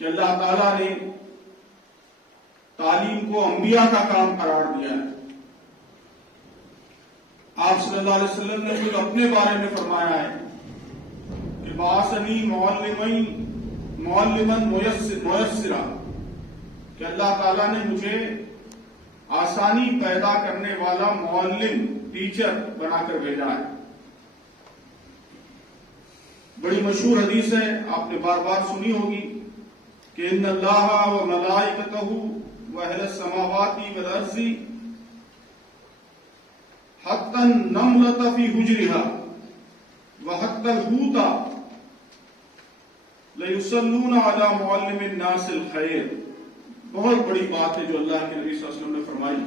کہ اللہ تعالیٰ نے تعلیم کو انبیاء کا کام قرار دیا ہے۔ آپ صلی اللہ علیہ وسلم نے خود اپنے بارے میں فرمایا ہے کہ بعثنی معلماً میسرا، کہ اللہ تعالیٰ نے مجھے آسانی پیدا کرنے والا معلم، ٹیچر بنا کر بھیجا ہے۔ بڑی مشہور حدیث ہے، آپ نے بار بار سنی ہوگی کہ ان اللہ و ملائکتہ و اہل السماوات والارض حتی النملۃ فی حجرها وحتی الحوت لیصلون علی معلم الناس الخیر۔ بہت بڑی بات ہے جو اللہ کے نبی صلی اللہ علیہ وسلم نے فرمائی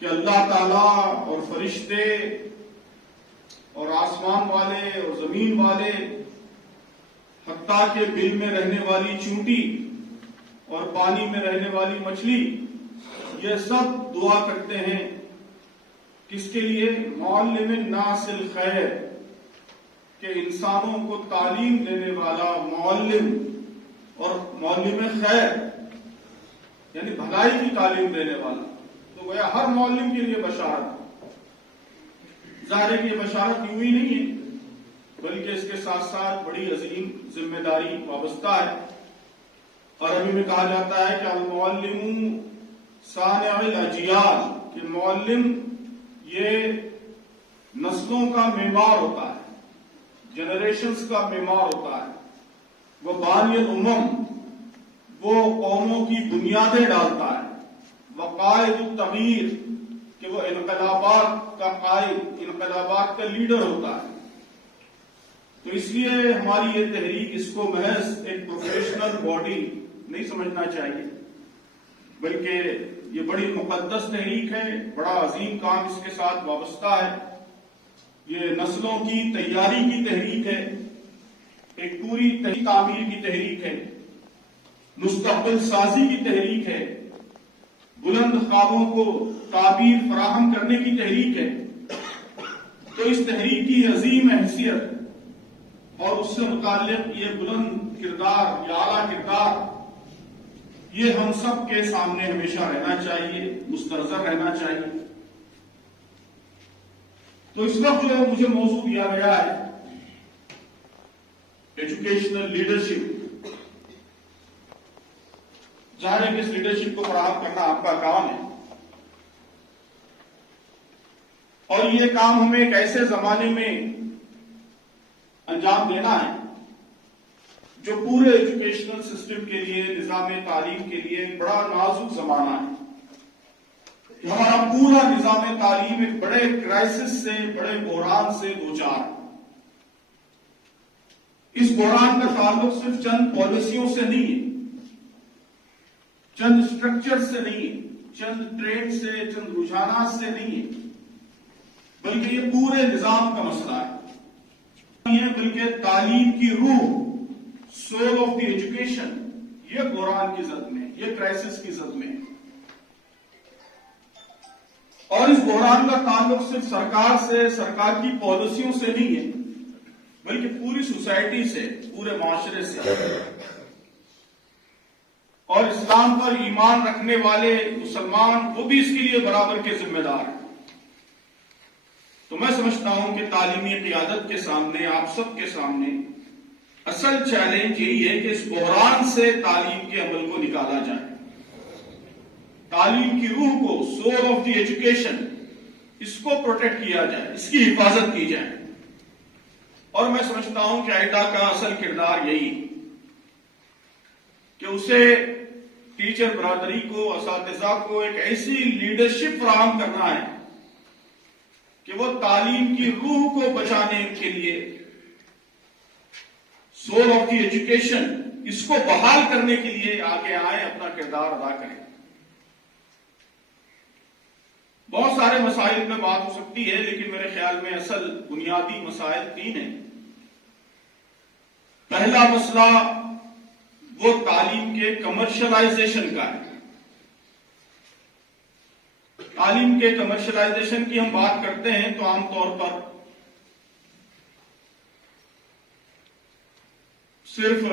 کہ اللہ تعالی اور فرشتے اور آسمان والے اور زمین والے، حتیٰ کہ بل میں رہنے والی چونٹی اور پانی میں رہنے والی مچھلی، یہ سب دعا کرتے ہیں کس کے لیے؟ معلم الناس الخیر، کہ انسانوں کو تعلیم دینے والا معلم، اور معلم خیر یعنی بھلائی کی تعلیم دینے والا۔ تو گویا ہر معلم کے لیے بشارت۔ ظاہر ہے کہ یہ بشارت یوں ہی نہیں ہے، بلکہ اس کے ساتھ ساتھ بڑی عظیم ذمہ داری وابستہ ہے۔ عربی میں کہا جاتا ہے کہ المعلم صانع الاجیال، کہ معلم یہ نسلوں کا معمار ہوتا ہے، جنریشنز کا معمار ہوتا ہے۔ وہ بانی الامم، وہ قوموں کی بنیادیں ڈالتا ہے۔ وقائد التغیر، کہ وہ انقلابات کا قائد، انقلابات کا لیڈر ہوتا ہے۔ تو اس لیے ہماری یہ تحریک اس کو محض ایک پروفیشنل باڈی نہیں سمجھنا چاہیے، بلکہ یہ بڑی مقدس تحریک ہے، بڑا عظیم کام اس کے ساتھ وابستہ ہے۔ یہ نسلوں کی تیاری کی تحریک ہے، ایک پوری تعمیر کی تحریک ہے، مستقبل سازی کی تحریک ہے، بلند خوابوں کو تعبیر فراہم کرنے کی تحریک ہے۔ تو اس تحریک کی عظیم حیثیت اور اس سے متعلق یہ بلند کردار، یہ اعلیٰ کردار، یہ ہم سب کے سامنے ہمیشہ رہنا چاہیے، مسترزر رہنا چاہیے۔ تو اس وقت جو ہے مجھے موضوع دیا گیا ہے ایجوکیشنل لیڈرشپ۔ ظاہر ہے کہ اس لیڈرشپ کو فراہم کرنا آپ کا کام ہے، اور یہ کام ہمیں ایک ایسے زمانے میں انجام دینا ہے جو پورے ایجوکیشنل سسٹم کے لیے، نظام تعلیم کے لیے بڑا نازک زمانہ ہے۔ ہمارا پورا نظام تعلیم ایک بڑے کرائسس سے، بڑے بحران سے دوچار ہے۔ اس بحران کا تعلق صرف چند پالیسیوں سے نہیں ہے، چند اسٹرکچر سے نہیں ہے، چند ٹرینڈ سے، چند رجحانات سے نہیں ہے، بلکہ یہ پورے نظام کا مسئلہ ہے۔ بلکہ تعلیم کی روح، سول آف دی ایجوکیشن، یہ بحران کی زد میں، یہ کرائسس کی زد میں ہے۔ اور اس بحران کا تعلق صرف سرکار سے، سرکار کی پالیسیوں سے نہیں ہے، بلکہ پوری سوسائٹی سے، پورے معاشرے سے۔ اور اسلام پر ایمان رکھنے والے مسلمان، وہ بھی اس کے لیے برابر کے ذمہ دار ہیں۔ تو میں سمجھتا ہوں کہ تعلیمی قیادت کے سامنے، آپ سب کے سامنے اصل چیلنج یہی ہے کہ اس بحران سے تعلیم کے عمل کو نکالا جائے، تعلیم کی روح کو، سول آف دی ایجوکیشن، اس کو پروٹیکٹ کیا جائے، اس کی حفاظت کی جائے۔ اور میں سمجھتا ہوں کہ آئیڈا کا اصل کردار یہی کہ اسے ٹیچر برادری کو، اساتذہ کو ایک ایسی لیڈرشپ فراہم کرنا ہے کہ وہ تعلیم کی روح کو بچانے کے لیے، سول آف دی ایجوکیشن، اس کو بحال کرنے کے لیے آگے آئیں، اپنا کردار ادا کریں۔ بہت سارے مسائل میں بات ہو سکتی ہے، لیکن میرے خیال میں اصل بنیادی مسائل 3 ہیں۔ پہلا مسئلہ وہ تعلیم کے کمرشلائزیشن کا ہے۔ تعلیم کے کمرشلائزیشن کی ہم بات کرتے ہیں تو عام طور پر صرف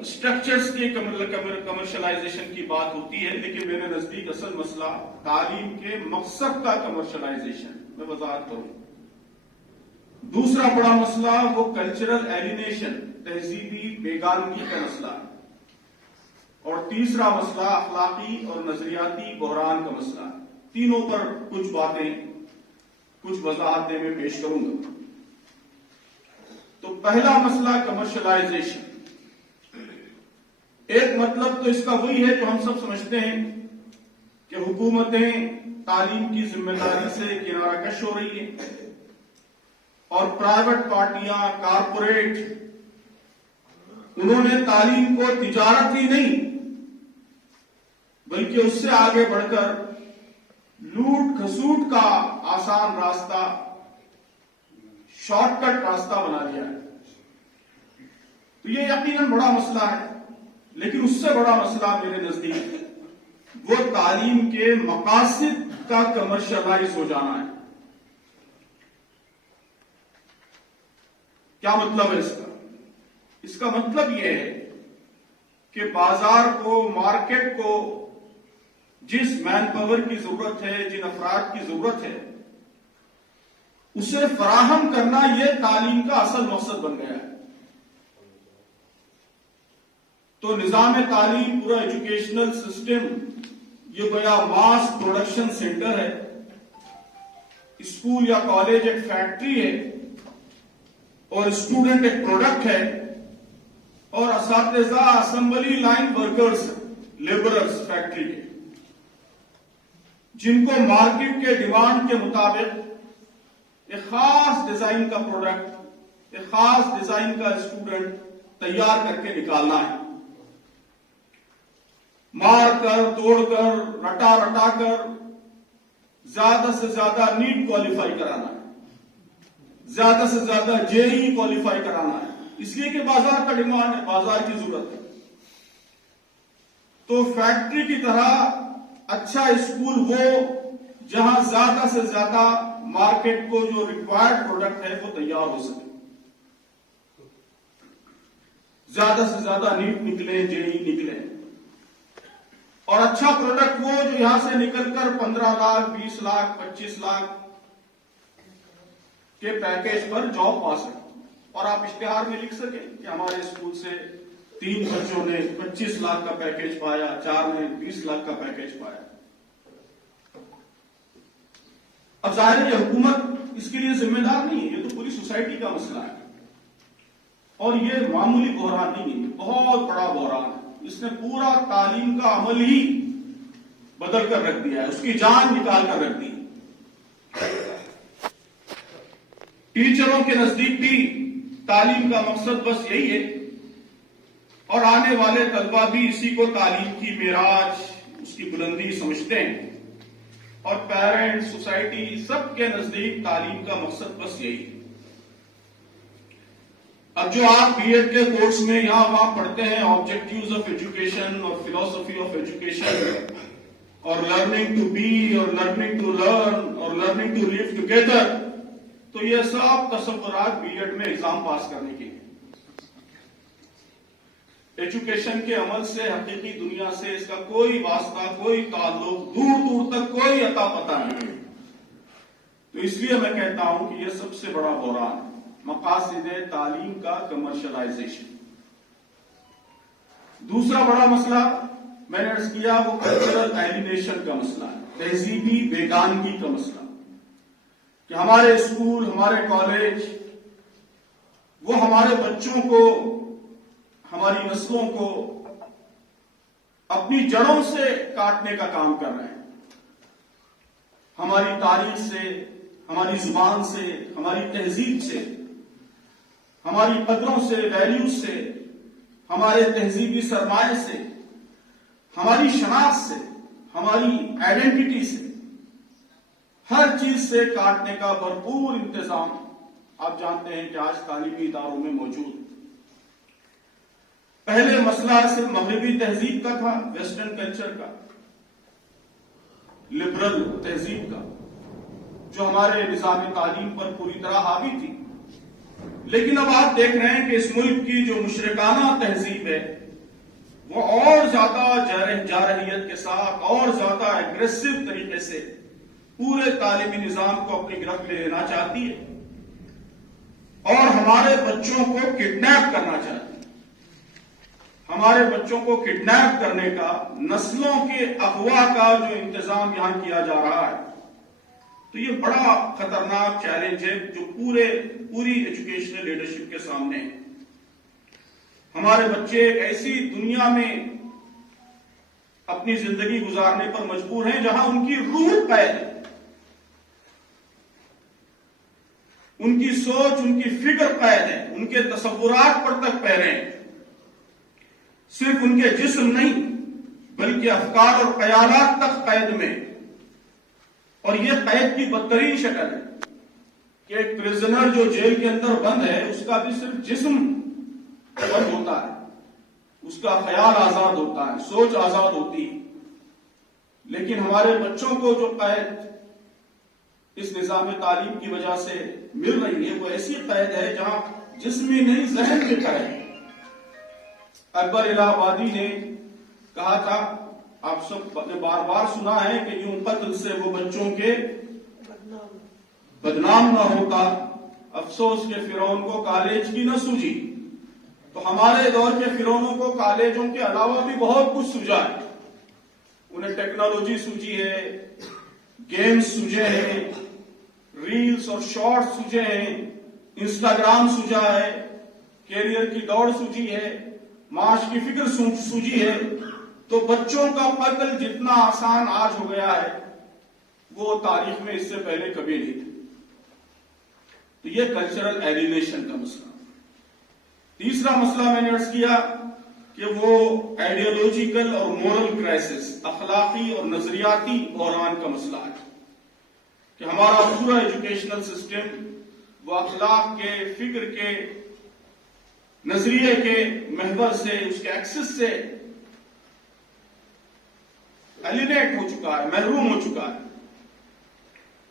اسٹرکچرز کے کمرشلائزیشن کی بات ہوتی ہے، لیکن میرے نزدیک اصل مسئلہ تعلیم کے مقصد کا کمرشلائزیشن، میں وضاحت کروں۔ دوسرا بڑا مسئلہ وہ کلچرل ایلینیشن، تہذیبی بیگانگی کا مسئلہ ہے، اور تیسرا مسئلہ اخلاقی اور نظریاتی بحران کا مسئلہ ہے۔ تینوں پر کچھ باتیں، کچھ وضاحتیں میں پیش کروں گا۔ تو پہلا مسئلہ کمرشلائزیشن، ایک مطلب تو اس کا وہی ہے جو ہم سب سمجھتے ہیں کہ حکومتیں تعلیم کی ذمہ داری سے کنارہ کش ہو رہی ہیں، اور پرائیویٹ پارٹیاں، کارپوریٹ، انہوں نے تعلیم کو تجارت ہی نہیں بلکہ اس سے آگے بڑھ کر لوٹ کھسوٹ کا آسان راستہ، شارٹ کٹ راستہ بنا دیا ہے۔ تو یہ یقیناً بڑا مسئلہ ہے، لیکن اس سے بڑا مسئلہ میرے نزدیک وہ تعلیم کے مقاصد کا کمرشلائز ہو جانا ہے۔ کیا مطلب ہے اس کا؟ اس کا مطلب یہ ہے کہ بازار کو، مارکیٹ کو جس مین پاور کی ضرورت ہے، جن افراد کی ضرورت ہے، اسے فراہم کرنا یہ تعلیم کا اصل مقصد بن گیا ہے۔ تو نظام تعلیم، پورا ایجوکیشنل سسٹم یہ گویا ماس پروڈکشن سینٹر ہے۔ اسکول یا کالج ایک فیکٹری ہے، اور اسٹوڈنٹ ایک پروڈکٹ ہے، اور اساتذہ assembly line workers, labourers factory کے، جن کو مارکیٹ کے ڈیمانڈ کے مطابق ایک خاص ڈیزائن کا پروڈکٹ، ایک خاص ڈیزائن کا اسٹوڈنٹ تیار کر کے نکالنا ہے، مار کر، توڑ کر، رٹا رٹا کر زیادہ سے زیادہ نیٹ کوالیفائی کرانا ہے، زیادہ سے زیادہ JEE کوالیفائی کرانا ہے، اس لیے کہ بازار کا ڈیمانڈ ہے، بازار کی ضرورت ہے۔ تو فیکٹری کی طرح اچھا اسکول وہ جہاں زیادہ سے زیادہ مارکیٹ کو جو ریکوائرڈ پروڈکٹ ہے وہ تیار ہو سکے، زیادہ سے زیادہ نیٹ نکلے، JEE نکلے، اور اچھا پروڈکٹ وہ جو یہاں سے نکل کر 15 لاکھ، 20 لاکھ، 25 لاکھ کے پیکیج پر جاب پا سکے، اور آپ اشتہار میں لکھ سکیں کہ ہمارے اسکول سے 3 بچوں نے 25 لاکھ کا پیکیج پایا، 4 نے 20 لاکھ کا پیکیج پایا۔ اب ظاہر ہے یہ حکومت اس کے لیے ذمہ دار نہیں ہے، یہ تو پوری سوسائٹی کا مسئلہ ہے، اور یہ معمولی بحران نہیں ہے، بہت بڑا بحران ہے۔ اس نے پورا تعلیم کا عمل ہی بدل کر رکھ دیا ہے، اس کی جان نکال کر رکھ دی۔ ٹیچروں کے نزدیک بھی تعلیم کا مقصد بس یہی ہے، اور آنے والے طلبہ بھی اسی کو تعلیم کی معراج، اس کی بلندی سمجھتے ہیں، اور پیرنٹس، سوسائٹی، سب کے نزدیک تعلیم کا مقصد بس یہی ہے۔ اب جو آپ B.Ed کے کورس میں یہاں وہاں پڑھتے ہیں، آبجیکٹیوز آف ایجوکیشن اور فلاسفی آف ایجوکیشن، اور لرننگ ٹو بی، اور لرننگ ٹو لرن، اور لرننگ ٹو لیو ٹوگیدر، تو یہ سب تصورات B.Ed میں ایگزام پاس کرنے کے لیے۔ ایجوکیشن کے عمل سے، حقیقی دنیا سے اس کا کوئی واسطہ، کوئی تعلق، دور دور تک کوئی عطا پتہ نہیں۔ تو اس لیے میں کہتا ہوں کہ یہ سب سے بڑا بحران ہے، مقاصد تعلیم کا کمرشلائزیشن۔ دوسرا بڑا مسئلہ میں نے عرض کیا وہ کلچرل ایلینیشن کا مسئلہ ہے، تہذیبی بیگانگی کا مسئلہ، کہ ہمارے اسکول، ہمارے کالج وہ ہمارے بچوں کو، ہماری نسلوں کو اپنی جڑوں سے کاٹنے کا کام کر رہے ہیں، ہماری تاریخ سے، ہماری زبان سے، ہماری تہذیب سے، ہماری قدروں سے، ویلیوز سے، ہمارے تہذیبی سرمایہ سے، ہماری شناخت سے، ہماری آئیڈینٹی سے، ہر چیز سے کاٹنے کا بھرپور انتظام آپ جانتے ہیں کہ آج تعلیمی اداروں میں موجود۔ پہلے مسئلہ صرف مغربی تہذیب کا تھا، ویسٹرن کلچر کا، لبرل تہذیب کا، جو ہمارے نظام تعلیم پر پوری طرح حاوی تھی۔ لیکن اب آپ دیکھ رہے ہیں کہ اس ملک کی جو مشرکانہ تہذیب ہے وہ اور زیادہ جارحیت کے ساتھ اور زیادہ ایگریسو طریقے سے پورے تعلیمی نظام کو اپنی گرفت میں لینا چاہتی ہے اور ہمارے بچوں کو کڈنیپ کرنا چاہتی ہے. ہمارے بچوں کو کڈنیپ کرنے کا، نسلوں کے اغوا کا جو انتظام یہاں کیا جا رہا ہے، تو یہ بڑا خطرناک چیلنج ہے جو پوری ایجوکیشنل لیڈرشپ کے سامنے ہے. ہمارے بچے ایک ایسی دنیا میں اپنی زندگی گزارنے پر مجبور ہیں جہاں ان کی روح قید ہے، ان کی سوچ، ان کی فکر قید ہے، ان کے تصورات پر تک پہرے ہیں. صرف ان کے جسم نہیں بلکہ افکار اور خیالات تک قید میں. اور یہ قید کی بدترین شکل ہے کہ ایک پرزنر جو جیل کے اندر بند ہے اس کا بھی صرف جسم بند ہوتا ہے، اس کا خیال آزاد ہوتا ہے، سوچ آزاد ہوتی ہے. لیکن ہمارے بچوں کو جو قید اس نظام تعلیم کی وجہ سے مل رہی ہے وہ ایسی قید ہے جہاں جسمی نہیں ذہن میں قید ہے. اکبر الہ آبادی نے کہا تھا، آپ سب نے بار بار سنا ہے کہ یوں قتل سے وہ بچوں کے بدنام نہ ہوتا، افسوس کے فرعون کو کالج کی نہ سوجی. تو ہمارے دور کے فرعونوں کو کالجوں کے علاوہ بھی بہت کچھ سوجا ہے. انہیں ٹیکنالوجی سوجی ہے، گیمز سوجے ہیں، ریلز اور شارٹس سوجے ہیں، انسٹاگرام سوجا ہے، کیریئر کی دوڑ سوجی ہے، معاش کی فکر سوجی ہے. تو بچوں کا قتل جتنا آسان آج ہو گیا ہے وہ تاریخ میں اس سے پہلے کبھی نہیں تھا. تو یہ کلچرل ایلیینیشن کا مسئلہ. تیسرا مسئلہ میں نے عرض کیا کہ وہ آئیڈیالوجیکل اور مورل کرائسس، اخلاقی اور نظریاتی بحران کا مسئلہ ہے کہ ہمارا پورا ایجوکیشنل سسٹم وہ اخلاق کے، فکر کے، نظریے کے محور سے، اس کے ایکسس سے ایلینیٹ ہو چکا ہے، محروم ہو چکا ہے.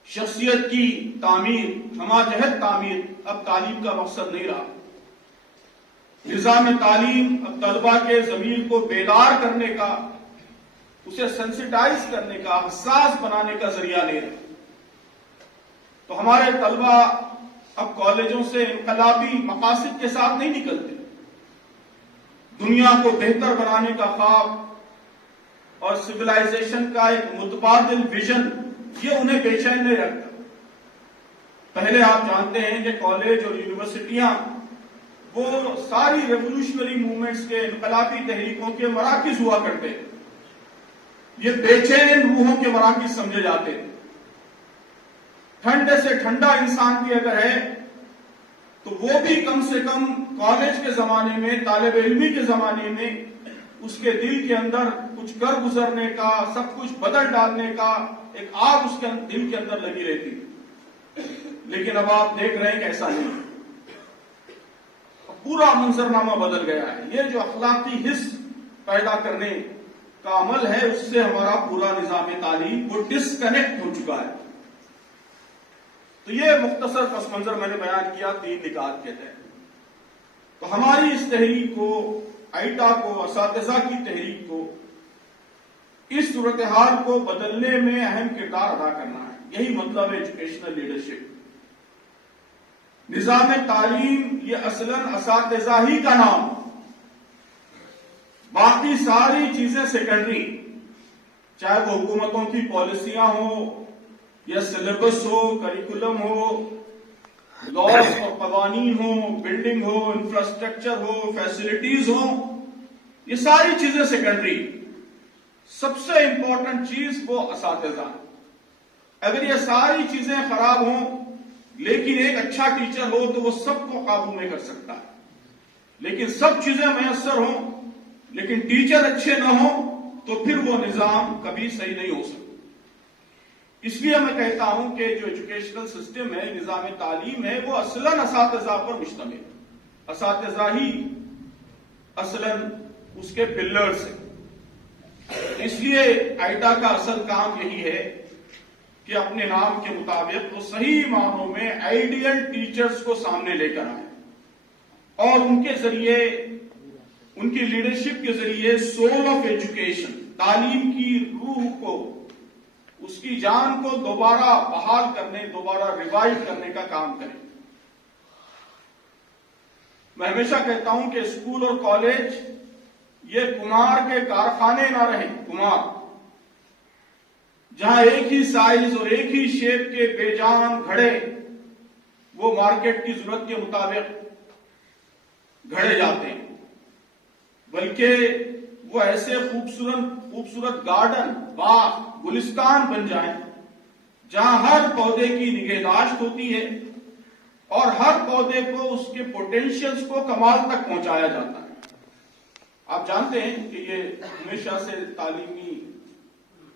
شخصیت کی تعمیر، ہمہ جہت تعمیر اب تعلیم کا مقصد نہیں رہا. نظام تعلیم اب طلبہ کے ضمیر کو بیدار کرنے کا، اسے سینسٹائز کرنے کا، حساس بنانے کا ذریعہ نہیں رہا. تو ہمارے طلبہ اب کالجوں سے انقلابی مقاصد کے ساتھ نہیں نکلتے. دنیا کو بہتر بنانے کا خواب اور سویلائزیشن کا ایک متبادل ویژن یہ انہیں بے چین نہیں رکھتا. پہلے آپ جانتے ہیں کہ کالج اور یونیورسٹیاں وہ ساری ریولوشنری موومنٹس کے، انقلابی تحریکوں کے مراکز ہوا کرتے ہیں. یہ بے چین روحوں کے مراکز سمجھے جاتے ہیں. ٹھنڈے سے ٹھنڈا انسان بھی اگر ہے تو وہ بھی کم سے کم کالج کے زمانے میں، طالب علمی کے زمانے میں اس کے دل کے اندر کچھ کر گزرنے کا، سب کچھ بدل ڈالنے کا ایک آگ اس کے دل کے اندر لگی رہتی. لیکن اب آپ دیکھ رہے ہیں کہ ایسا نہیں، پورا منظرنامہ بدل گیا ہے. یہ جو اخلاقی حس پیدا کرنے کا عمل ہے اس سے ہمارا پورا نظام تعلیم وہ ڈسکنیکٹ ہو چکا ہے. تو یہ مختصر پس منظر میں نے بیان کیا 3 نکات کے تحت. تو ہماری اس تحریک کو، آئیٹا کو، اساتذہ کی تحریک کو اس صورتحال کو بدلنے میں اہم کردار ادا کرنا ہے. یہی مطلب ہے ایجوکیشنل لیڈرشپ. نظام تعلیم یہ اصلاً اساتذہ ہی کا نام، باقی ساری چیزیں سیکنڈری، چاہے وہ حکومتوں کی پالیسیاں ہوں یا سلیبس ہو، کریکولم ہو، لاز اور قوانین ہوں، بلڈنگ ہو، انفراسٹرکچر ہو، فیسلٹیز ہوں، یہ ساری چیزیں سیکنڈری. سب سے امپورٹنٹ چیز وہ اساتذہ. اگر یہ ساری چیزیں خراب ہوں لیکن ایک اچھا ٹیچر ہو تو وہ سب کو قابو میں کر سکتا ہے. لیکن سب چیزیں میسر ہوں لیکن ٹیچر اچھے نہ ہوں تو پھر وہ نظام کبھی صحیح نہیں ہو سکتا. اس لیے میں کہتا ہوں کہ جو ایجوکیشنل سسٹم ہے، نظام تعلیم ہے، وہ اصلاً اساتذہ پر مشتمل. اساتذہ ہی اصلاً اس کے پلرز ہیں. اس لیے آئیٹا کا اصل کام یہی ہے کہ اپنے نام کے مطابق وہ صحیح معنوں میں آئیڈیل ٹیچرز کو سامنے لے کر آئے. اور ان کے ذریعے، ان کی لیڈرشپ کے ذریعے سول آف ایجوکیشن، تعلیم کی روح کو، اس کی جان کو دوبارہ بحال کرنے، دوبارہ ریوائیو کرنے کا کام کریں۔ میں ہمیشہ کہتا ہوں کہ اسکول اور کالج یہ کمار کے کارخانے نہ رہیں، کمار جہاں ایک ہی سائز اور ایک ہی شیپ کے بے جان گھڑے وہ مارکیٹ کی ضرورت کے مطابق گھڑے جاتے ہیں، بلکہ وہ ایسے خوبصورت گارڈن، باغ، گلستان بن جائیں جہاں ہر پودے کی نگہداشت ہوتی ہے اور ہر پودے کو اس کے پوٹینشیلز کو کمال تک پہنچایا جاتا ہے۔ آپ جانتے ہیں کہ یہ ہمیشہ سے تعلیمی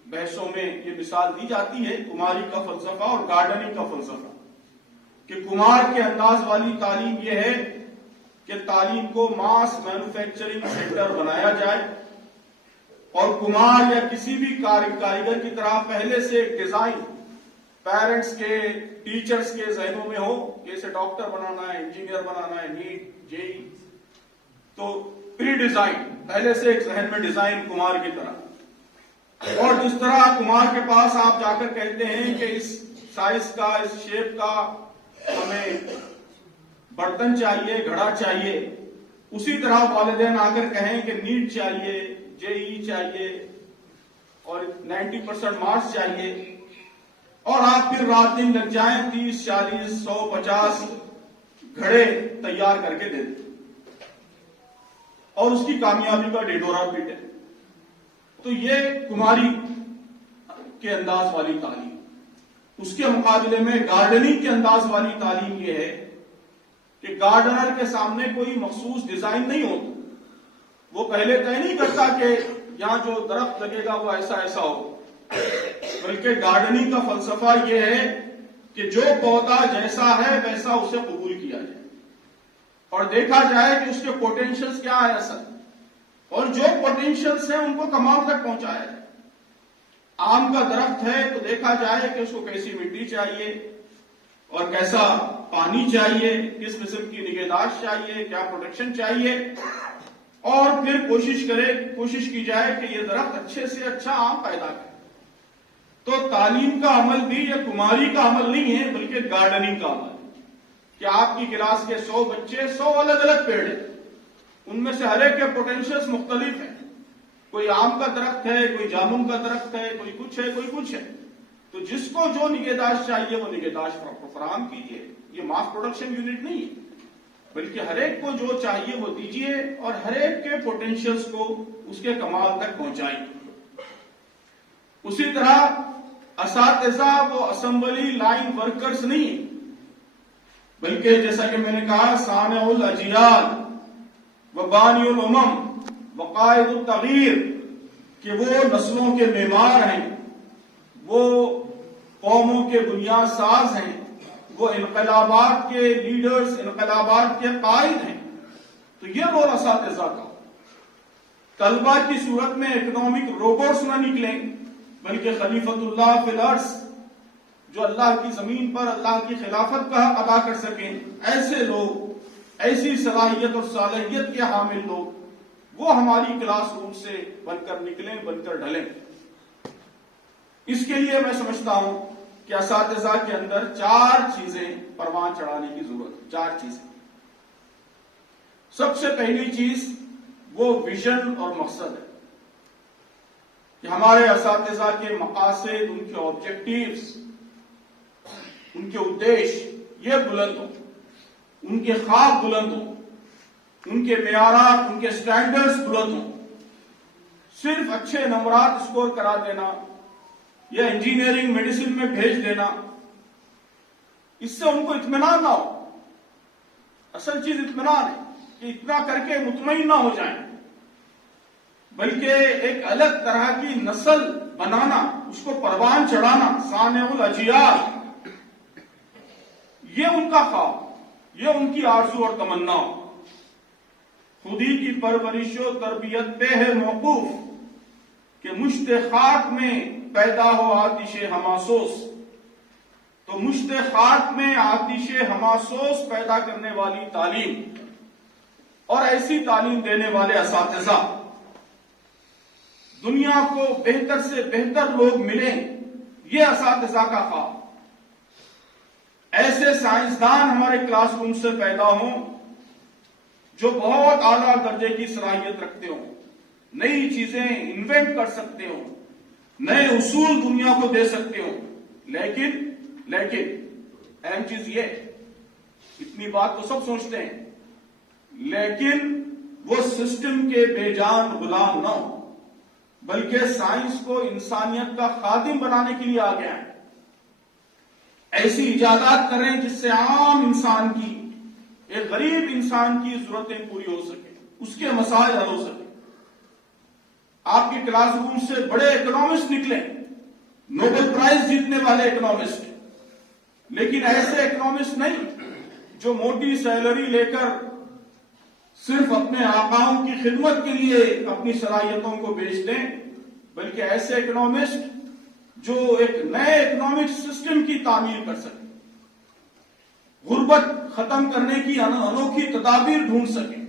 بحثوں میں یہ مثال دی جاتی ہے کماری کا فلسفہ اور گارڈننگ کا فلسفہ، کہ کمار کے انداز والی تعلیم یہ ہے کہ تعلیم کو ماس مینوفیکچرنگ سینٹر بنایا جائے، اور کمار یا کسی بھی کاریگر کی طرح پہلے سے ایک ڈیزائن پیرنٹس کے، ٹیچرز کے ذہنوں میں ہو کہ اسے ڈاکٹر بنانا ہے، انجینئر بنانا ہے، نیٹ، جے ای، تو پری ڈیزائن، پہلے سے ایک ذہن میں ڈیزائن کمار کی طرح، اور جس طرح کمار کے پاس آپ جا کر کہتے ہیں کہ اس سائز کا، اس شیپ کا ہمیں برتن چاہیے، گھڑا چاہیے، اسی طرح والدین آ کر کہیں کہ نیٹ چاہیے، جے ای چاہیے اور 90% مارکس چاہیے، اور آپ پھر رات دن لگ جائیں 30، 40، 100، 50 گھڑے تیار کر کے دے دیں اور اس کی کامیابی کا ڈھڈورا پیٹے۔ تو یہ کماری کے انداز والی تعلیم۔ اس کے مقابلے میں گارڈننگ کے انداز والی تعلیم یہ ہے کہ گارڈنر کے سامنے کوئی مخصوص ڈیزائن نہیں ہوتا، وہ پہلے طے نہیں کرتا کہ یہاں جو درخت لگے گا وہ ایسا ایسا ہو، بلکہ گارڈننگ کا فلسفہ یہ ہے کہ جو پودا جیسا ہے ویسا اسے قبول کیا جائے اور دیکھا جائے کہ اس کے پوٹینشیلز کیا ہے اصل، اور جو پوٹینشیلز ہیں ان کو کمال تک پہنچایا جائے۔ آم کا درخت ہے تو دیکھا جائے کہ اس کو کیسی مٹی چاہیے اور کیسا پانی چاہیے، کس قسم کی نگہداشت چاہیے، کیا پروٹیکشن چاہیے، اور پھر کوشش کی جائے کہ یہ درخت اچھے سے اچھا آم پیدا کرے۔ تو تعلیم کا عمل بھی یہ کماری کا عمل نہیں ہے بلکہ گارڈننگ کا عمل ہے، کہ آپ کی کلاس کے 100 بچے، 100 الگ الگ پیڑ ہیں، ان میں سے ہر ایک کے پوٹینشیلز مختلف ہیں، کوئی آم کا درخت ہے، کوئی جامن کا درخت ہے، کوئی کچھ ہے، کوئی کچھ ہے، تو جس کو جو نگہداشت چاہیے وہ نگہداشت فراہم کیجیے۔ یہ ماس پروڈکشن یونٹ نہیں ہے بلکہ ہر ایک کو جو چاہیے وہ دیجیے اور ہر ایک کے پوٹینشیلز کو اس کے کمال تک پہنچائیے۔ اسی طرح اساتذہ وہ اسمبلی لائن ورکرز نہیں بلکہ جیسا کہ میں نے کہا صانع الاجیال وبانی الامم وقائد التغیر، کہ وہ نسلوں کے معمار ہیں، وہ قوموں کے بنیاد ساز ہیں، وہ انقلابات کے لیڈرز، انقلابات کے قائد ہیں۔ تو یہ رول اساتذہ کا، طلبہ کی صورت میں اکنامک روبوٹس نہ نکلیں بلکہ خلیفۃ اللہ فی الارض، جو اللہ کی زمین پر اللہ کی خلافت کا حق ادا کر سکیں، ایسے لوگ، ایسی صلاحیت اور صالحیت کے حامل لوگ، وہ ہماری کلاس روم سے بن کر نکلیں، بن کر ڈھلیں۔ اس کے لیے میں سمجھتا ہوں کہ اساتذہ کے اندر 4 چیزیں پروان چڑھانے کی ضرورت ہے، 4 چیزیں۔ سب سے پہلی چیز وہ ویژن اور مقصد ہے کہ ہمارے اساتذہ کے مقاصد، ان کے آبجیکٹیوز، ان کے ادیش یہ بلند ہوں، ان کے خواب بلند ہوں، ان کے معیارات، ان کے سٹینڈرڈز بلند ہوں۔ صرف اچھے نمبرات اسکور کرا دینا یا انجینئرنگ میڈیسن میں بھیج دینا، اس سے ان کو اطمینان نہ ہو۔ اصل چیز اطمینان ہے کہ اتنا کر کے مطمئن نہ ہو جائیں، بلکہ ایک الگ طرح کی نسل بنانا، اس کو پروان چڑھانا، صانع الاجیال، یہ ان کا خواب، یہ ان کی آرزو اور تمنا۔ خودی کی پرورش و تربیت پہ ہے موقوف کہ مشت خاک میں پیدا ہو آتش حماسوس۔ تو مشت خاک میں آتش حماسوس پیدا کرنے والی تعلیم، اور ایسی تعلیم دینے والے اساتذہ، دنیا کو بہتر سے بہتر لوگ ملیں، یہ اساتذہ کا خواب۔ ایسے سائنسدان ہمارے کلاس روم سے پیدا ہوں جو بہت اعلیٰ درجے کی صلاحیت رکھتے ہوں، نئی چیزیں انوینٹ کر سکتے ہوں، نئے اصول دنیا کو دے سکتے ہوں۔ لیکن اہم چیز یہ، اتنی بات تو سب سوچتے ہیں، لیکن وہ سسٹم کے بے جان غلام نہ ہو، بلکہ سائنس کو انسانیت کا خادم بنانے کے لیے آ گیا ہے۔ ایسی ایجادات کریں جس سے عام انسان کی، ایک غریب انسان کی ضرورتیں پوری ہو سکیں، اس کے مسائل حل ہو سکیں۔ آپ کے کلاس روم سے بڑے اکنامسٹ نکلیں، نوبل پرائز جیتنے والے اکنامسٹ، لیکن ایسے اکنامسٹ نہیں جو موٹی سیلری لے کر صرف اپنے آقاؤں کی خدمت کے لیے اپنی صلاحیتوں کو بیچ دیں، بلکہ ایسے اکنامسٹ جو ایک نئے اکنامک سسٹم کی تعمیر کر سکیں، غربت ختم کرنے کی انوکھی تدابیر ڈھونڈ سکیں،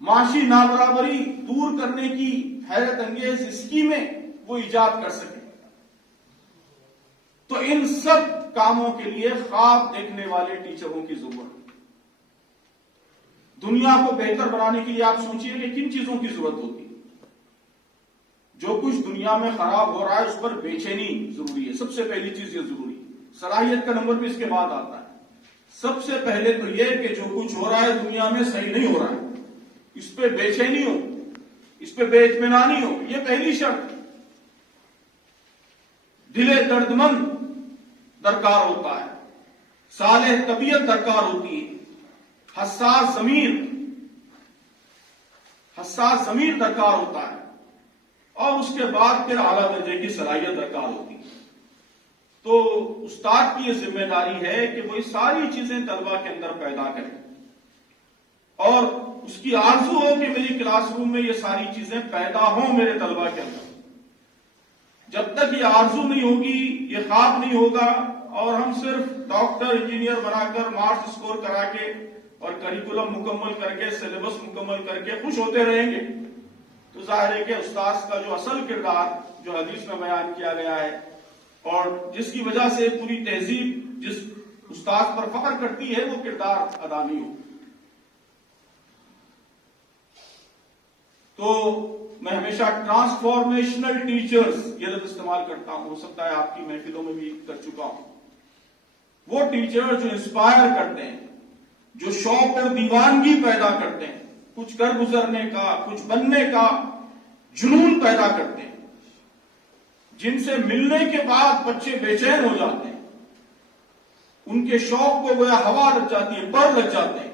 معاشی نابرابری دور کرنے کی حیرت انگیز اسکیمیں وہ ایجاد کر سکیں۔ تو ان سب کاموں کے لیے خواب دیکھنے والے ٹیچروں کی ضرورت ہے۔ دنیا کو بہتر بنانے کے لیے آپ سوچئے کہ کن چیزوں کی ضرورت ہوتی ہے۔ جو کچھ دنیا میں خراب ہو رہا ہے اس پر بے چینی ضروری ہے، سب سے پہلی چیز یہ ضروری ہے۔ صلاحیت کا نمبر بھی اس کے بعد آتا ہے۔ سب سے پہلے تو یہ کہ جو کچھ ہو رہا ہے دنیا میں صحیح نہیں ہو رہا ہے، اس پہ بے چینی ہو، اس پہ بے اطمینانی ہو، یہ پہلی شرط۔ دل درد مند درکار ہوتا ہے، صالح طبیعت درکار ہوتی ہے، حساس ضمیر درکار ہوتا ہے، اور اس کے بعد پھر اعلیٰ درجے کی صلاحیت درکار ہوتی ہے۔ تو استاد کی یہ ذمہ داری ہے کہ وہ یہ ساری چیزیں طلبہ کے اندر پیدا کرے، اور اس کی آرزو ہو کہ میری کلاس روم میں یہ ساری چیزیں پیدا ہوں میرے طلبہ کے اندر۔ جب تک یہ آرزو نہیں ہوگی، یہ خواب نہیں ہوگا، اور ہم صرف ڈاکٹر انجینئر بنا کر مارکس اسکور کرا کے اور کریکولم مکمل کر کے سلیبس مکمل کر کے خوش ہوتے رہیں گے، تو ظاہر ہے کہ استاذ کا جو اصل کردار جو حدیث میں بیان کیا گیا ہے، اور جس کی وجہ سے پوری تہذیب جس استاذ پر فخر کرتی ہے، وہ کردار ادا نہیں ہو۔ تو میں ہمیشہ ٹرانسفارمیشنل ٹیچرز یہ لفظ استعمال کرتا ہوں، ہو سکتا ہے آپ کی محفلوں میں بھی کر چکا ہوں۔ وہ ٹیچر جو انسپائر کرتے ہیں، جو شوق اور دیوانگی پیدا کرتے ہیں، کچھ کر گزرنے کا، کچھ بننے کا جنون پیدا کرتے ہیں، جن سے ملنے کے بعد بچے بے چین ہو جاتے ہیں، ان کے شوق کو گویا ہوا لگ جاتی ہے، پر لگ جاتے ہیں،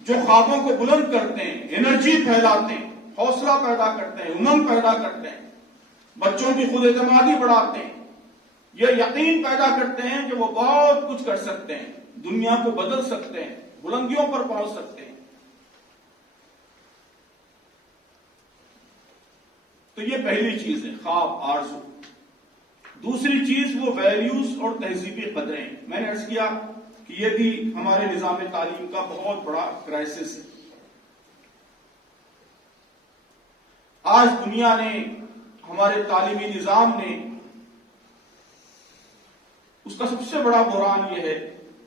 جو خوابوں کو بلند کرتے ہیں، انرجی پھیلاتے ہیں، حوصلہ پیدا کرتے ہیں، امنگ پیدا کرتے ہیں، بچوں کی خود اعتمادی بڑھاتے ہیں، یہ یقین پیدا کرتے ہیں کہ وہ بہت کچھ کر سکتے ہیں، دنیا کو بدل سکتے ہیں، بلندیوں پر پہنچ سکتے ہیں۔ تو یہ پہلی چیز ہے، خواب، آرزو۔ دوسری چیز وہ ویلیوز اور تہذیبی قدریں۔ میں نے عرض کیا کہ یہ بھی ہمارے نظام تعلیم کا بہت بڑا کرائسس ہے۔ آج دنیا نے، ہمارے تعلیمی نظام نے، اس کا سب سے بڑا بحران یہ ہے،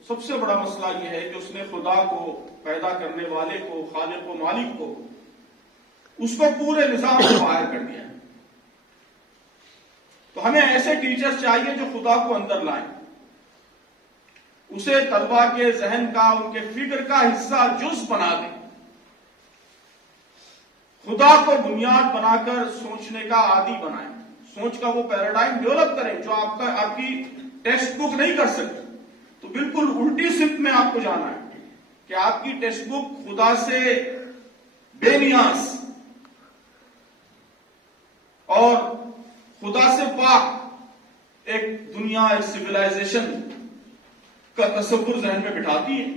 سب سے بڑا مسئلہ یہ ہے کہ اس نے خدا کو، پیدا کرنے والے کو، خالق و مالک کو، اس کو پورے نظام سے باہر کر دیا ہے۔ تو ہمیں ایسے ٹیچرز چاہیے جو خدا کو اندر لائیں، اسے طلبہ کے ذہن کا، ان کے فکر کا حصہ، جز بنا دیں، خدا کو بنیاد بنا کر سوچنے کا عادی بنائیں، سوچ کا وہ پیراڈائم ڈیولپ کریں جو آپ کی ٹیکسٹ بک نہیں کر سکتی۔ تو بالکل الٹی سمت میں آپ کو جانا ہے کہ آپ کی ٹیکسٹ بک خدا سے بے نیاز اور خدا سے پاک ایک دنیا، ایک سویلائزیشن کا تصور ذہن میں بٹھاتی ہے،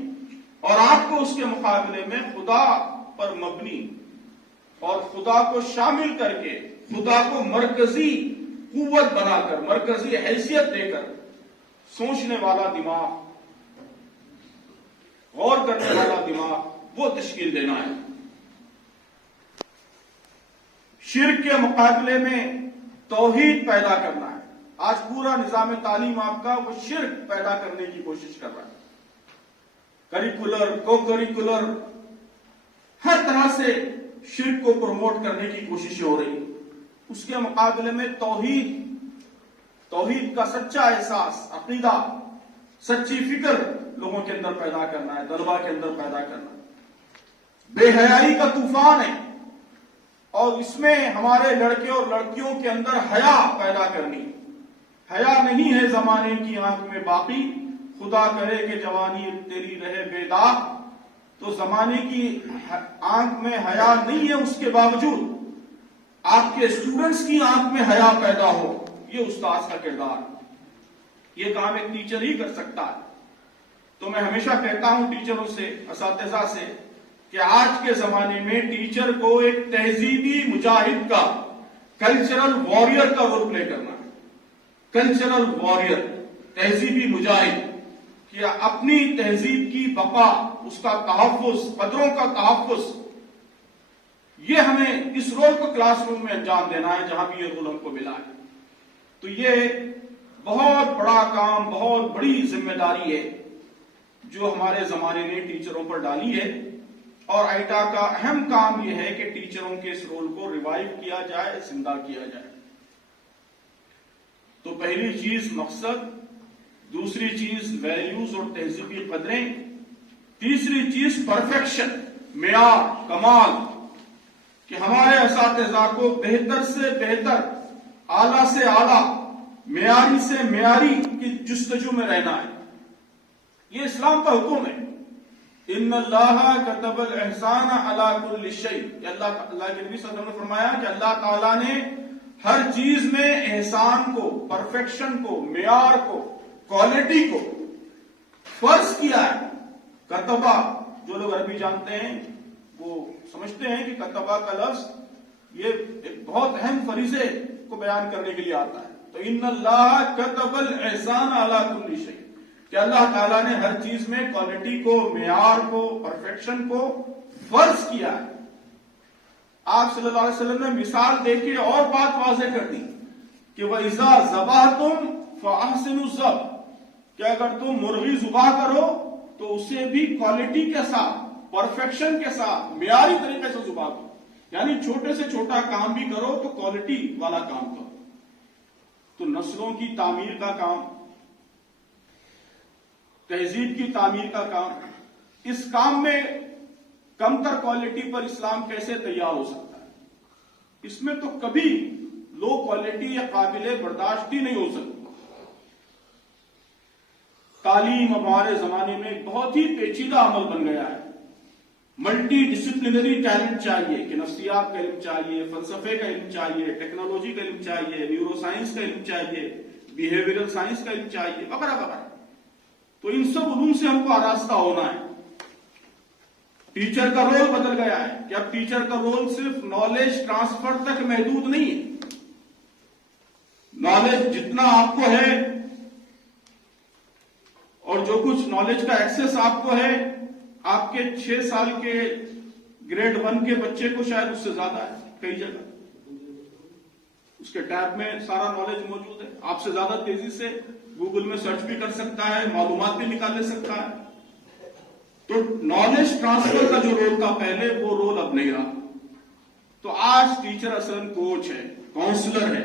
اور آپ کو اس کے مقابلے میں خدا پر مبنی اور خدا کو شامل کر کے، خدا کو مرکزی قوت بنا کر، مرکزی حیثیت دے کر سوچنے والا دماغ، غور کرنے والا دماغ، وہ تشکیل دینا ہے. شرک کے مقابلے میں توحید پیدا کرنا ہے. آج پورا نظام تعلیم آپ کا وہ شرک پیدا کرنے کی کوشش کر رہا ہے. کریکولر، کو کریکولر، ہر طرح سے شرک کو پروموٹ کرنے کی کوششیں ہو رہی. اس کے مقابلے میں توحید کا سچا احساس، عقیدہ، سچی فکر لوگوں کے اندر پیدا کرنا ہے، طلباء کے اندر پیدا کرنا ہے. بے حیائی کا طوفان ہے اور اس میں ہمارے لڑکے اور لڑکیوں کے اندر حیا پیدا کرنی. حیا نہیں ہے زمانے کی آنکھ میں باقی، خدا کرے کہ جوانی تیری رہے بے داغ. تو زمانے کی آنکھ میں حیا نہیں ہے، اس کے باوجود آپ کے اسٹوڈنٹس کی آنکھ میں حیا پیدا ہو. یہ استاد کا کردار، یہ کام ایک ٹیچر ہی کر سکتا ہے. تو میں ہمیشہ کہتا ہوں ٹیچروں سے، اساتذہ سے، کہ آج کے زمانے میں ٹیچر کو ایک تہذیبی مجاہد کا، کلچرل وارئر کا رول پلے کرنا ہے. کلچرل وارئر، تہذیبی مجاہد، کہ اپنی تہذیب کی بقا، اس کا تحفظ، قدروں کا تحفظ، یہ ہمیں اس رول کو کلاس روم میں انجام دینا ہے جہاں بھی یہ رول ہم کو ملا ہے. تو یہ بہت بڑا کام، بہت بڑی ذمہ داری ہے جو ہمارے زمانے نے ٹیچروں پر ڈالی ہے. اور آئٹا کا اہم کام یہ ہے کہ ٹیچروں کے اس رول کو ریوائیو کیا جائے، زندہ کیا جائے. تو پہلی چیز مقصد، دوسری چیز ویلیوز اور تہذیبی قدریں، تیسری چیز پرفیکشن، معیار، کمال، کہ ہمارے اساتذہ کو بہتر سے بہتر، اعلیٰ سے اعلیٰ، معیاری سے معیاری کی جستجو میں رہنا ہے. یہ اسلام کا حکم ہے. ان اللہ کتب الاحسان علی کل شیء. اللہ کے نبی صلی اللہ علیہ وسلم نے فرمایا کہ اللہ تعالیٰ نے ہر چیز میں احسان کو، پرفیکشن کو، معیار کو، کوالٹی کو فرض کیا ہے. کتبہ، جو لوگ عربی جانتے ہیں وہ سمجھتے ہیں کہ کتبہ کا لفظ یہ ایک بہت اہم فریضے کو بیان کرنے کے لیے آتا ہے. تو ان اللہ کتب الاحسان علی کل شیء، کہ اللہ تعالیٰ نے ہر چیز میں کوالٹی کو، معیار کو، پرفیکشن کو فرض کیا ہے. آپ صلی اللہ علیہ وسلم نے مثال دے کے اور بات واضح کر دی کہ وَإِذَا ذَبَحْتُمْ فَأَحْسِنُوا الذَّبْحَ، کہ اگر تم مرغی ذبح کرو تو اسے بھی کوالٹی کے ساتھ، پرفیکشن کے ساتھ، معیاری طریقے سے ذبح کرو. یعنی چھوٹے سے چھوٹا کام بھی کرو تو کوالٹی والا کام کرو. تو نسلوں کی تعمیر کا کام، تہذیب کی تعمیر کا کام، اس کام میں کمتر کوالٹی پر اسلام کیسے تیار ہو سکتا ہے؟ اس میں تو کبھی لو کوالٹی یا قابل برداشت ہی نہیں ہو سکتی. تعلیم ہمارے زمانے میں ایک بہت ہی پیچیدہ عمل بن گیا ہے. ملٹی ڈسپلنری ٹیلنٹ چاہیے، کہ نفسیات کا علم چاہیے، فلسفے کا علم چاہیے، ٹیکنالوجی کا علم چاہیے، نیورو سائنس کا علم چاہیے، بیہیویئرل سائنس کا علم چاہیے، وغیرہ وغیرہ. تو ان سب علوم سے ہم کو آراستہ ہونا ہے. ٹیچر کا رول بدل گیا ہے کہ اب ٹیچر کا رول صرف نالج ٹرانسفر تک محدود نہیں ہے. نالج جتنا آپ کو ہے اور جو کچھ نالج کا ایکسس آپ کو ہے، آپ کے 6 سال کے گریڈ 1 کے بچے کو شاید اس سے زیادہ ہے. کئی جگہ اس کے ٹیب میں سارا نالج موجود ہے. آپ سے زیادہ تیزی سے گوگل میں سرچ بھی کر سکتا ہے، معلومات بھی نکال لے سکتا ہے. تو نالج ٹرانسفر کا جو رول تھا پہلے، وہ رول اب نہیں رہا. تو آج ٹیچر اصل کوچ ہے، کاؤنسلر ہے،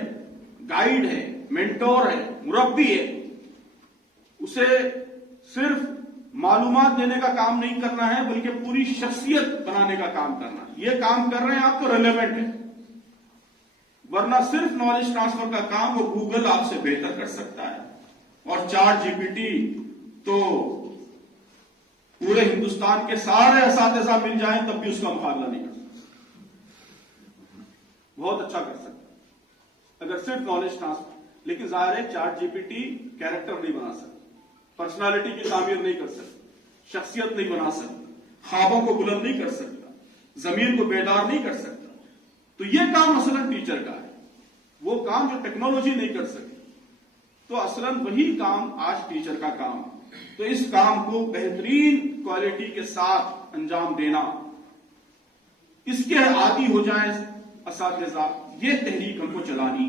گائیڈ ہے، مینٹور ہے، مربی ہے. اسے صرف معلومات دینے کا کام نہیں کرنا ہے بلکہ پوری شخصیت بنانے کا کام کرنا ہے. یہ کام کر رہے ہیں آپ تو ریلیونٹ ہے، ورنہ صرف نالج ٹرانسفر کا کام وہ گوگل آپ سے بہتر کر سکتا ہے. اور چیٹ جی پی ٹی تو پورے ہندوستان کے سارے اساتذہ مل جائیں تب بھی اس کا مقابلہ نہیں کر سکتا. بہت اچھا کر سکتا اگر صرف نالج ٹرانسفر. لیکن ظاہر ہے chat G P T character نہیں بنا سکتا، پرسنالٹی کی تعمیر نہیں کر سکتا، شخصیت نہیں بنا سکتا، خوابوں کو بلند نہیں کر سکتا، ضمیر کو بیدار نہیں کر سکتا. تو یہ کام اصلاً ٹیچر کا ہے، وہ کام جو ٹیکنالوجی نہیں کر سکتی. تو اصلاً وہی کام آج ٹیچر کا کام ہے. تو اس کام کو بہترین کوالٹی کے ساتھ انجام دینا، اس کے عادی ہو جائیں اساتذہ، یہ تحریک ہم کو چلانی۔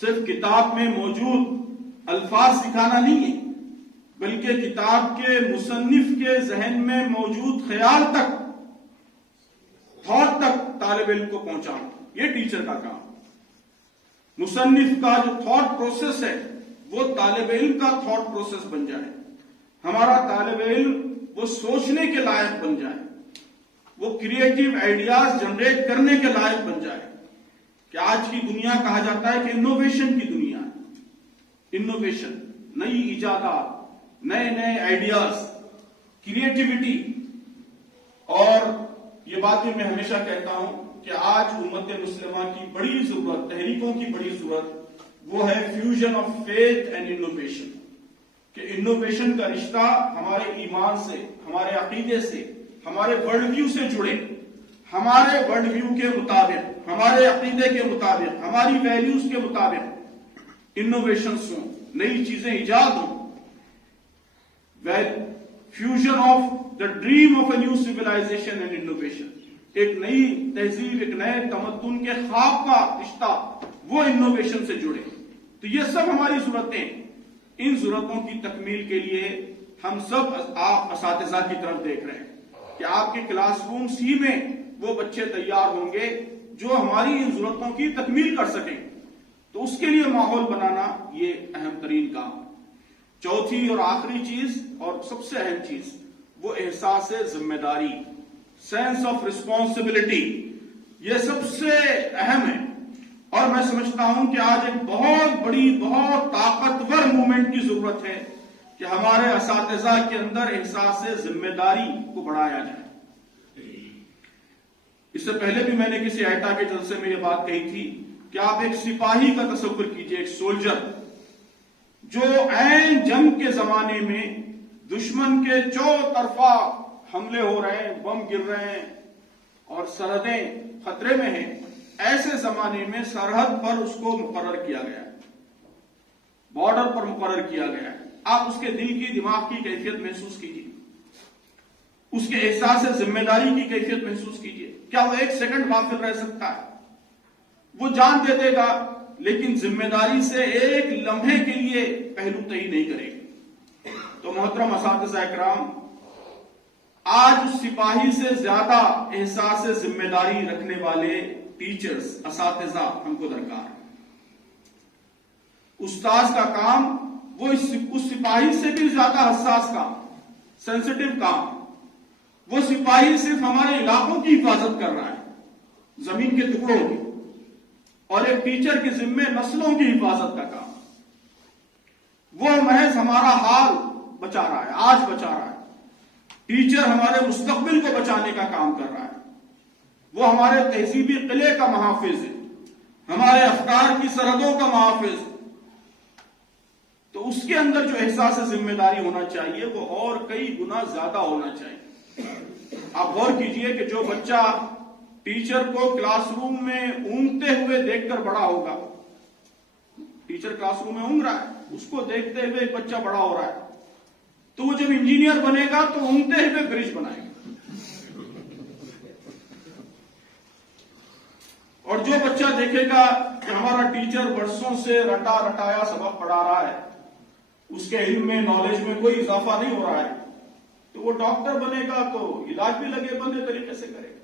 صرف کتاب میں موجود الفاظ سکھانا نہیں ہے، بلکہ کتاب کے مصنف کے ذہن میں موجود خیال تک، تھاٹ تک طالب علم کو پہنچانا، یہ ٹیچر کا کام۔ مصنف کا جو تھاٹ پروسیس ہے وہ طالب علم کا تھاٹ پروسیس بن جائے، ہمارا طالب علم وہ سوچنے کے لائق بن جائے، وہ کریٹیو آئیڈیاز جنریٹ کرنے کے لائق بن جائے۔ کہ آج کی دنیا کہا جاتا ہے کہ انوویشن کی دنیا ہے، انوویشن، نئی ایجادات، نئے نئے آئیڈیاز، کریٹیوٹی۔ اور یہ بات میں ہمیشہ کہتا ہوں کہ آج امت مسلمہ کی بڑی ضرورت، تحریکوں کی بڑی ضرورت، وہ ہے fusion of faith and innovation, کہ انوویشن کا رشتہ ہمارے ایمان سے، ہمارے عقیدے سے، ہمارے ورلڈ ویو سے جڑے، ہمارے ورلڈ ویو کے مطابق، ہمارے عقیدے کے مطابق، ہماری ویلیوز کے مطابق انوویشنز ہوں، نئی چیزیں ایجاد ہوں۔ Fusion of the dream of a new civilization and innovation, ایک نئی تہذیب، ایک نئے تمدن کے خواب کا رشتہ وہ انوویشن سے جڑے۔ تو یہ سب ہماری ضرورتیں، ان ضرورتوں کی تکمیل کے لیے ہم سب آپ اساتذہ کی طرف دیکھ رہے ہیں کہ آپ کے کلاس رومز ہی میں وہ بچے تیار ہوں گے جو ہماری ان ضرورتوں کی تکمیل کر سکیں۔ تو اس کے لیے ماحول بنانا یہ اہم ترین کام۔ چوتھی اور آخری چیز اور سب سے اہم چیز وہ احساس ذمہ داری، سینس آف ریسپانسبلٹی، یہ سب سے اہم ہے۔ اور میں سمجھتا ہوں کہ آج ایک بہت بڑی، بہت طاقتور موومنٹ کی ضرورت ہے کہ ہمارے اساتذہ کے اندر احساس ذمہ داری کو بڑھایا جائے۔ اس سے پہلے بھی میں نے کسی ایٹا کے جلسے میں یہ بات کہی تھی کہ آپ ایک سپاہی کا تصور کیجئے، ایک سولجر جو عین جنگ کے زمانے میں دشمن کے چاروں طرفہ حملے ہو رہے ہیں، بم گر رہے ہیں اور سرحدیں خطرے میں ہیں، ایسے زمانے میں سرحد پر اس کو مقرر کیا گیا ہے، بارڈر پر مقرر کیا گیا ہے۔ آپ اس کے دل کی، دماغ کی کیفیت محسوس کیجئے، اس کے احساس ذمہ داری کی کیفیت محسوس کیجئے۔ کیا وہ ایک سیکنڈ غافل رہ سکتا ہے؟ وہ جان دے دے گا لیکن ذمہ داری سے ایک لمحے کے لیے پہلو تہی نہیں کرے گا۔ تو محترم اساتذہ اکرام، آج اس سپاہی سے زیادہ احساس ذمہ داری رکھنے والے ٹیچرز، اساتذہ ہم کو درکار ہے۔ استاذ کا کام وہ اس سپاہی سے بھی زیادہ حساس کام، سینسٹیو کام۔ وہ سپاہی صرف ہمارے علاقوں کی حفاظت کر رہا ہے، زمین کے ٹکڑوں کی، اور ایک ٹیچر کے ذمے نسلوں کی حفاظت کا کام۔ وہ محض ہمارا حال بچا رہا ہے، آج بچا رہا ہے۔ ٹیچر ہمارے مستقبل کو بچانے کا کام کر رہا ہے۔ وہ ہمارے تہذیبی قلعے کا محافظ ہے، ہمارے افکار کی سرحدوں کا محافظ ہے۔ تو اس کے اندر جو احساس ذمہ داری ہونا چاہیے وہ اور کئی گنا زیادہ ہونا چاہیے۔ آپ غور کیجئے کہ جو بچہ ٹیچر کو کلاس روم میں اونگتے ہوئے دیکھ کر بڑا ہوگا، ٹیچر کلاس روم میں اونگ رہا ہے، اس کو دیکھتے ہوئے ایک بچہ بڑا ہو رہا ہے، تو وہ جب انجینئر بنے گا تو اونگتے ہوئے برج بنائے گا۔ اور جو بچہ دیکھے گا کہ ہمارا ٹیچر برسوں سے رٹا رٹایا سبق پڑھا رہا ہے، اس کے علم میں، نالج میں کوئی اضافہ نہیں ہو رہا ہے، تو وہ ڈاکٹر بنے گا تو علاج بھی لگے بندے طریقے سے کرے گا۔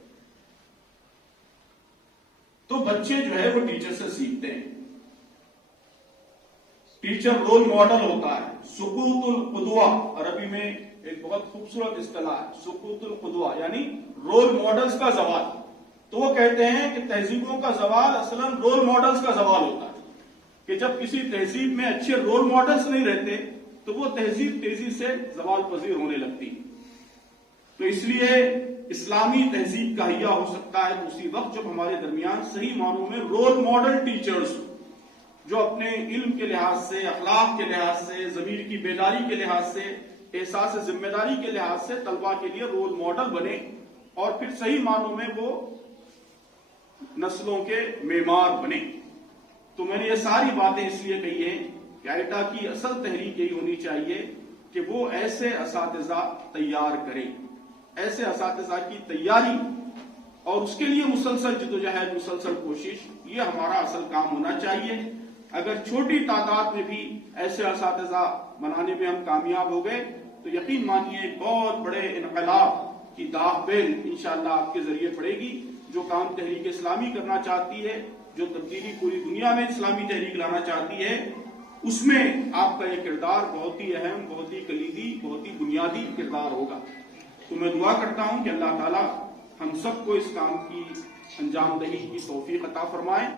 تو بچے جو ہے وہ ٹیچر سے سیکھتے ہیں۔ ٹیچر رول ماڈل ہوتا ہے، سقوط القدوہ، عربی میں ایک بہت خوبصورت اصطلاح ہے، سقوط القدوہ، یعنی رول ماڈلز کا زوال۔ تو وہ کہتے ہیں کہ تہذیبوں کا زوال اصلاً رول ماڈلز کا زوال ہوتا ہے، کہ جب کسی تہذیب میں اچھے رول ماڈلز نہیں رہتے تو وہ تہذیب تیزی سے زوال پذیر ہونے لگتی۔ تو اس لیے اسلامی تہذیب کا حیہ ہو سکتا ہے اسی وقت جب ہمارے درمیان صحیح معنوں میں رول ماڈل ٹیچرز جو اپنے علم کے لحاظ سے، اخلاق کے لحاظ سے، ضمیر کی بیداری کے لحاظ سے، احساس ذمہ داری کے لحاظ سے طلباء کے لیے رول ماڈل بنے، اور پھر صحیح معنوں میں وہ نسلوں کے معمار بنے۔ تو میں نے یہ ساری باتیں اس لیے کہی ہیں کہ ایٹا کی اصل تحریک یہی ہونی چاہیے کہ وہ ایسے اساتذہ تیار کرے، ایسے اساتذہ کی تیاری اور اس کے لیے مسلسل جدوجہد، مسلسل کوشش، یہ ہمارا اصل کام ہونا چاہیے۔ اگر چھوٹی تعداد میں بھی ایسے اساتذہ بنانے میں ہم کامیاب ہو گئے تو یقین مانیے ایک بہت بڑے انقلاب کی داغ بیل انشاءاللہ آپ کے ذریعے پڑے گی۔ جو کام تحریک اسلامی کرنا چاہتی ہے، جو تبدیلی پوری دنیا میں اسلامی تحریک لانا چاہتی ہے، اس میں آپ کا یہ کردار بہت ہی اہم، بہت ہی کلیدی، بہت ہی بنیادی کردار ہوگا۔ تو میں دعا کرتا ہوں کہ اللہ تعالی ہم سب کو اس کام کی انجام دہی کی توفیق عطا فرمائے۔